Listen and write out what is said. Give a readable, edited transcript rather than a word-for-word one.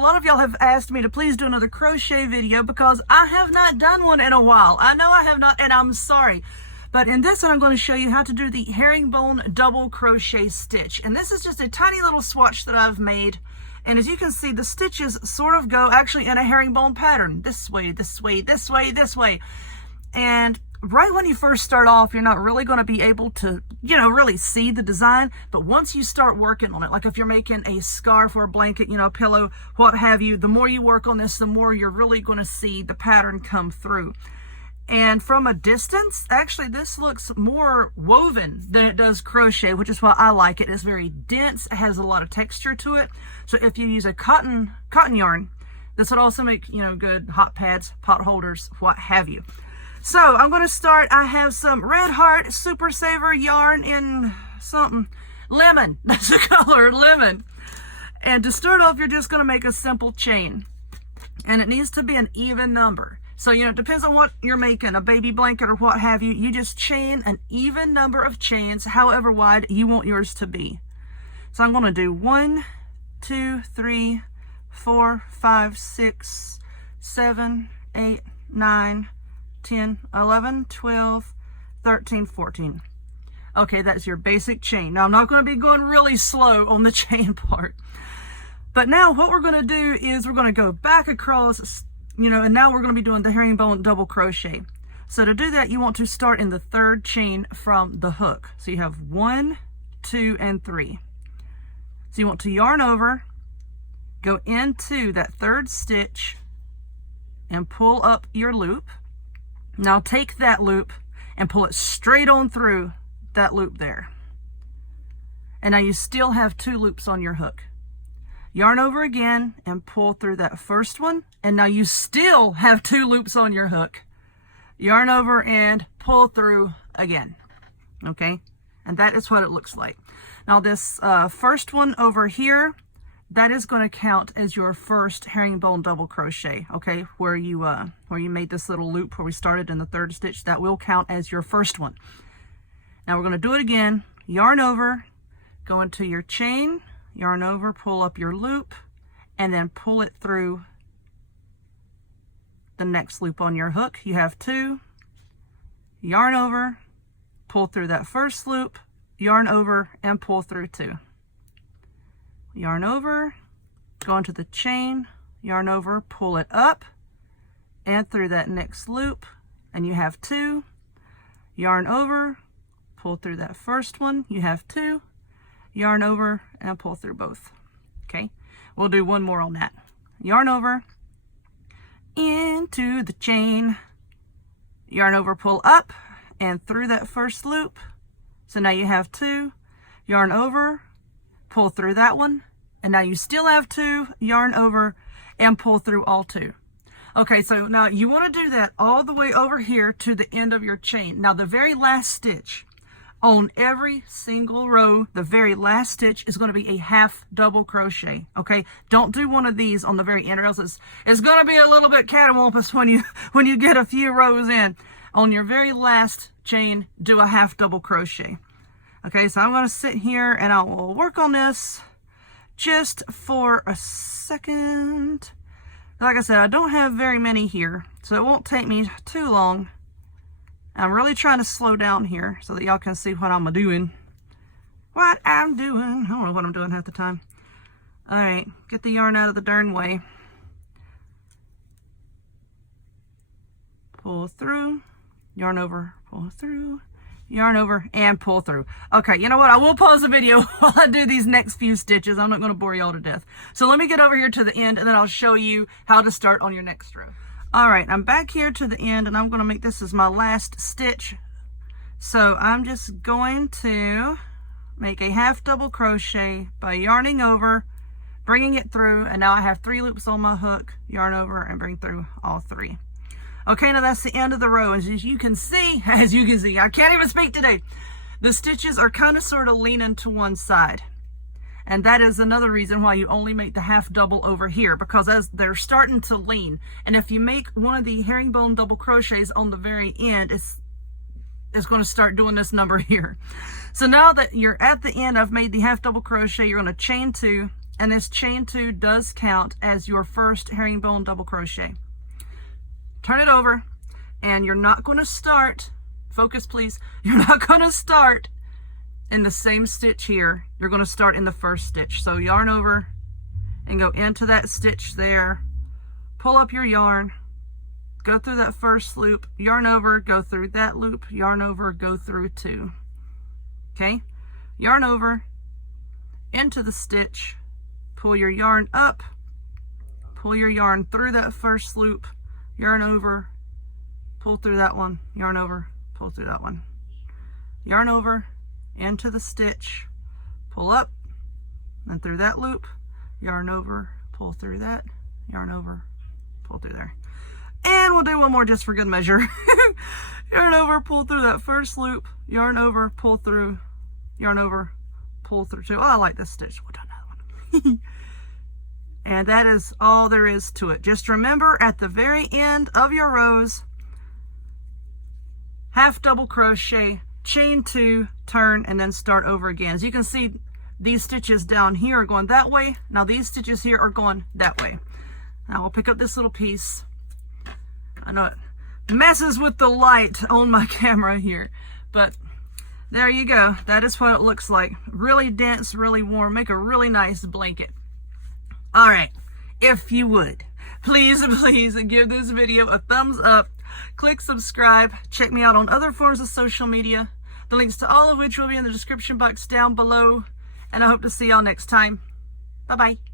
lot of y'all have asked me to please do another crochet video because I have not done one in a while. I know I have not, and I'm sorry. But in this one, I'm going to show you how to do the herringbone double crochet stitch. And this is just a tiny little swatch that I've made. And as you can see, the stitches sort of go actually in a herringbone pattern. This way, this way, this way, this way. And right when you first start off, you're not really going to be able to, really see the design. But once you start working on it, like if you're making a scarf or a blanket, a pillow, what have you, the more you work on this, the more you're really going to see the pattern come through. And from a distance, actually, this looks more woven than it does crochet, which is why I like it. It's very dense. It has a lot of texture to it. So if you use a cotton yarn, this would also make, good hot pads, pot holders, what have you. So I'm going to start. I have some Red Heart Super Saver yarn in something. Lemon. That's the color, lemon. And to start off, you're just going to make a simple chain. And it needs to be an even number. So, it depends on what you're making, a baby blanket or what have you. You just chain an even number of chains, however wide you want yours to be. So I'm going to do 1, 2, 3, 4, 5, 6, 7, 8, 9, 10, 11, 12, 13, 14. Okay, that's your basic chain. Now, I'm not going to be going really slow on the chain part. But now what we're going to do is we're going to go back across, and now we're going to be doing the herringbone double crochet. So to do that, you want to start in the third chain from the hook. So you have 1, 2, and 3. So you want to yarn over, go into that third stitch, and pull up your loop. Now take that loop and pull it straight on through that loop there. And now you still have 2 loops on your hook. Yarn over again and pull through that first one. And now you still have 2 loops on your hook. Yarn over and pull through again. Okay? And that is what it looks like. Now this first one over here, that is going to count as your first herringbone double crochet. Okay? Where you made this little loop where we started in the third stitch, that will count as your first one. Now we're going to do it again. Yarn over, go into your chain, yarn over, pull up your loop, and then pull it through the next loop on your hook. You have 2. Yarn over, pull through that first loop, yarn over, and pull through 2. Yarn over, go into the chain, yarn over, pull it up, and through that next loop, and you have 2. Yarn over, pull through that first one, you have 2. Yarn over and pull through both. Okay, we'll do one more on that. Yarn over, into the chain, yarn over, pull up and through that first loop. So now you have 2. Yarn over, pull through that one, and now you still have 2. Yarn over and pull through all 2. Okay, so now you want to do that all the way over here to the end of your chain. Now the very last stitch on every single row, the very last stitch is going to be a half double crochet. Okay, don't do one of these on the very end, or else it's going to be a little bit catawampus when you get a few rows in. On your very last chain, do a half double crochet. Okay, so I'm going to sit here and I will work on this just for a second. Like I said, I don't have very many here, so it won't take me too long. I'm really trying to slow down here so that y'all can see what I'm doing. I don't know what I'm doing half the time. All right, get the yarn out of the darn way. Pull through, yarn over, pull through, yarn over, and pull through. Okay, you know what? I will pause the video while I do these next few stitches. I'm not going to bore y'all to death. So let me get over here to the end, and then I'll show you how to start on your next row. All right, I'm back here to the end, and I'm going to make this as my last stitch. So I'm just going to make a half double crochet by yarning over, bringing it through, and now I have 3 loops on my hook, yarn over, and bring through all 3. Okay, now that's the end of the row. As you can see, I can't even speak today. The stitches are kind of sort of leaning to one side. And that is another reason why you only make the half double over here, because as they're starting to lean, and if you make one of the herringbone double crochets on the very end, it's going to start doing this number here. So now that you're at the end, I've made the half double crochet, you're going to chain 2, and this chain 2 does count as your first herringbone double crochet. Turn it over, and you're not going to start, focus please, you're not going to start in the same stitch here. You're going to start in the first stitch. So yarn over and go into that stitch there, pull up your yarn, go through that first loop, yarn over, go through that loop, yarn over, go through 2. Okay, yarn over into the stitch, pull your yarn up, pull your yarn through that first loop, yarn over, pull through that one, yarn over, pull through that one, yarn over into the stitch, pull up and through that loop, yarn over, pull through that, yarn over, pull through there. And we'll do one more just for good measure. Yarn over, pull through that first loop, yarn over, pull through, yarn over, pull through 2. Oh, I like this stitch. We'll do another one. And that is all there is to it. Just remember, at the very end of your rows, half double crochet, chain 2, turn, and then start over again. As you can see, these stitches down here are going that way. Now these stitches here are going that way. Now we'll pick up this little piece. I know it messes with the light on my camera here, but there you go. That is what it looks like. Really dense, really warm. Make a really nice blanket. All right, if you would, please give this video a thumbs up. Click subscribe. Check me out on other forms of social media, the links to all of which will be in the description box down below. And I hope to see y'all next time. Bye-bye.